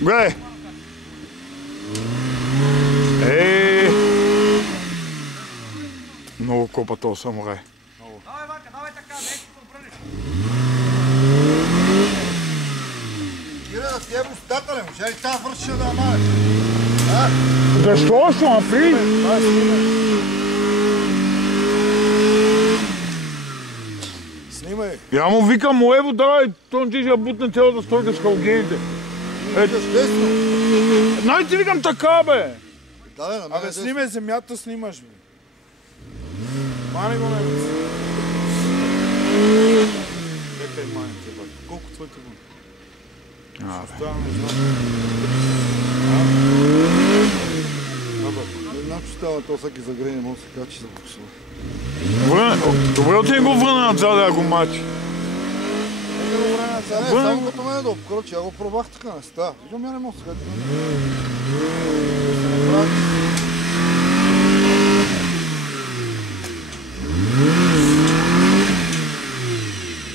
Гледай! Много копа този самурай. Давай, Ванка, давай така, нещо се обръниш. Кира, да ти е устата, ли? Може ли тази вършина да намалеш? Защо ще направи? Снимай. Я му викам, Ево, давай, тончиш я бутне цялата стойка с халогените. Естествено. Най ти викам така, бе! Абе, снимай земята, снимаш, бе. Мани го, не, бе. Чекай, мани, бе. Колко твоите го? Стоян, не знам. Една чувствава, то всеки загрени, може да се качи за буксува. Добре, отиде го върна назад да го мачи. Не, само като мене да обкрочи, я го пробвах така, не става. Виждам, я не мога сега.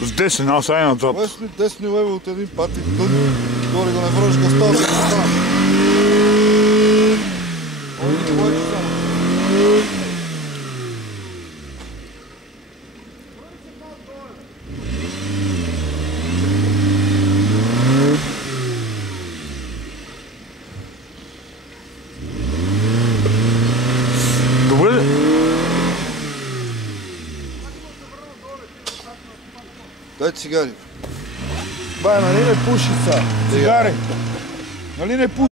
С десен, аз ай назад. Лесно 10 лева от един път и горе го не връж гъста, да се остана. Ой, не го само. Добре. Дай цигари. Бай, нали не пуши са? Цигари. Нали не пуши?